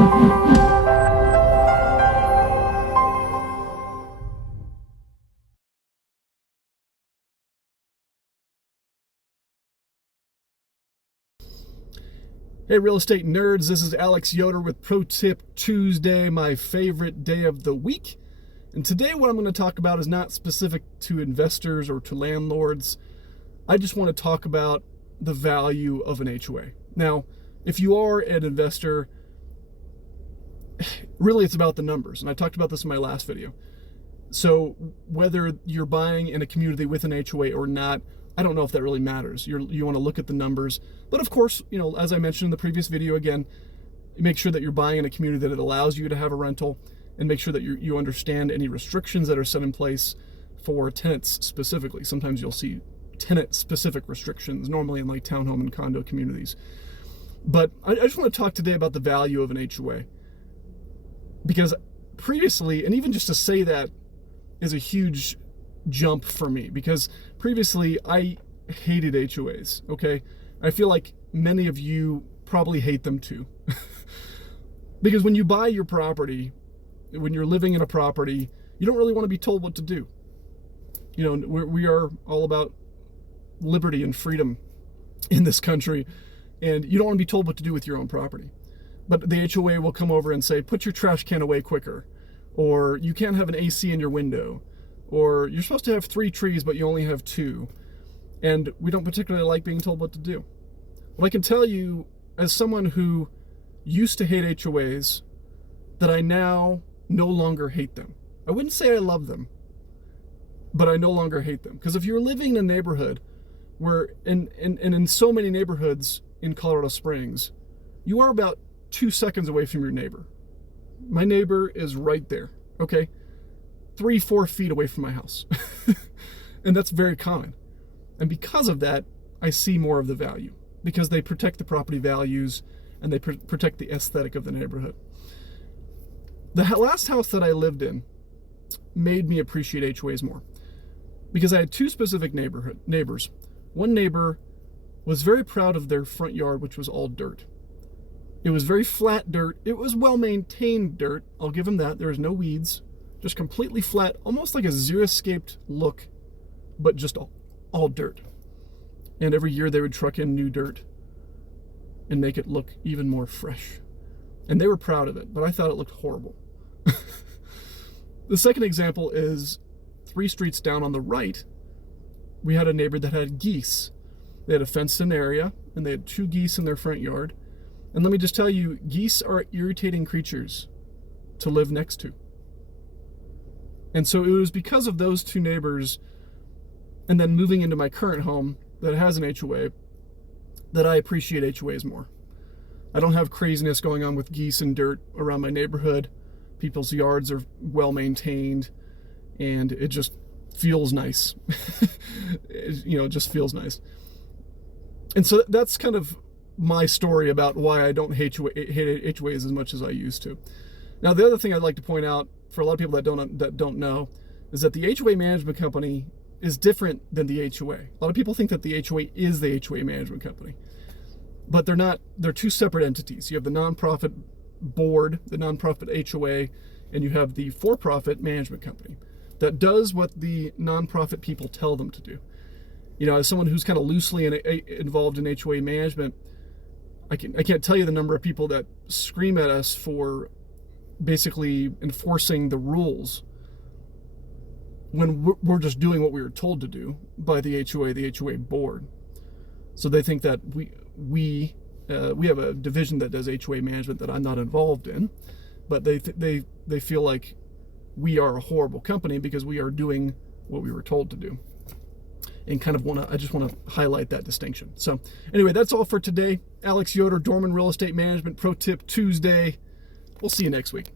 Hey real estate nerds, this is Alex Yoder with Pro Tip Tuesday, my favorite day of the week. And today what I'm going to talk about is not specific to investors or to landlords. I just want to talk about the value of an HOA. Now, if you are an investor, really it's about the numbers. And I talked about this in my last video. So whether you're buying in a community with an HOA or not, I don't know if that really matters. You want to look at the numbers. But of course, as I mentioned in the previous video, again, make sure that you're buying in a community that it allows you to have a rental, and make sure that you understand any restrictions that are set in place for tenants specifically. Sometimes you'll see tenant-specific restrictions, normally in like townhome and condo communities. But I just want to talk today about the value of an HOA. Because previously, and even just to say that is a huge jump for me, because previously I hated HOAs, okay? I feel like many of you probably hate them too. Because when you buy your property, when you're living in a property, you don't really want to be told what to do. We are all about liberty and freedom in this country, and you don't want to be told what to do with your own property. But the HOA will come over and say, put your trash can away quicker, or you can't have an AC in your window, or you're supposed to have 3 trees, but you only have 2. And we don't particularly like being told what to do. Well, I can tell you, as someone who used to hate HOAs, that I now no longer hate them. I wouldn't say I love them, but I no longer hate them. Because if you're living in a neighborhood where, and in so many neighborhoods in Colorado Springs, you are about 2 seconds away from your neighbor. My neighbor is right there, okay? 3-4 feet away from my house. And that's very common. And because of that, I see more of the value, because they protect the property values and they protect the aesthetic of the neighborhood. The last house that I lived in made me appreciate HOAs more, because I had 2 specific neighbors. One neighbor was very proud of their front yard, which was all dirt. It was very flat dirt. It was well-maintained dirt. I'll give them that. There was no weeds. Just completely flat, almost like a xeriscaped look, but just all dirt. And every year they would truck in new dirt and make it look even more fresh. And they were proud of it, but I thought it looked horrible. The second example is 3 streets down on the right. We had a neighbor that had geese. They had a fenced-in area, and they had 2 geese in their front yard. And let me just tell you, geese are irritating creatures to live next to. And so it was because of those 2 neighbors, and then moving into my current home that has an HOA, that I appreciate HOAs more. I don't have craziness going on with geese and dirt around my neighborhood. People's yards are well maintained, and it just feels nice. It just feels nice. And so that's kind of my story about why I don't hate HOAs as much as I used to. Now, the other thing I'd like to point out, for a lot of people that don't know, is that the HOA management company is different than the HOA. A lot of people think that the HOA is the HOA management company, but they're not. They're 2 separate entities. You have the nonprofit board, the nonprofit HOA, and you have the for-profit management company that does what the nonprofit people tell them to do. As someone who's kind of loosely involved in HOA management, I can't tell you the number of people that scream at us for basically enforcing the rules when we're just doing what we were told to do by the HOA board. So they think that we have a division that does HOA management that I'm not involved in, but they feel like we are a horrible company because we are doing what we were told to do. And I just want to highlight that distinction. So anyway, that's all for today. Alex Yoder, Dorman Real Estate Management Pro Tip Tuesday. We'll see you next week.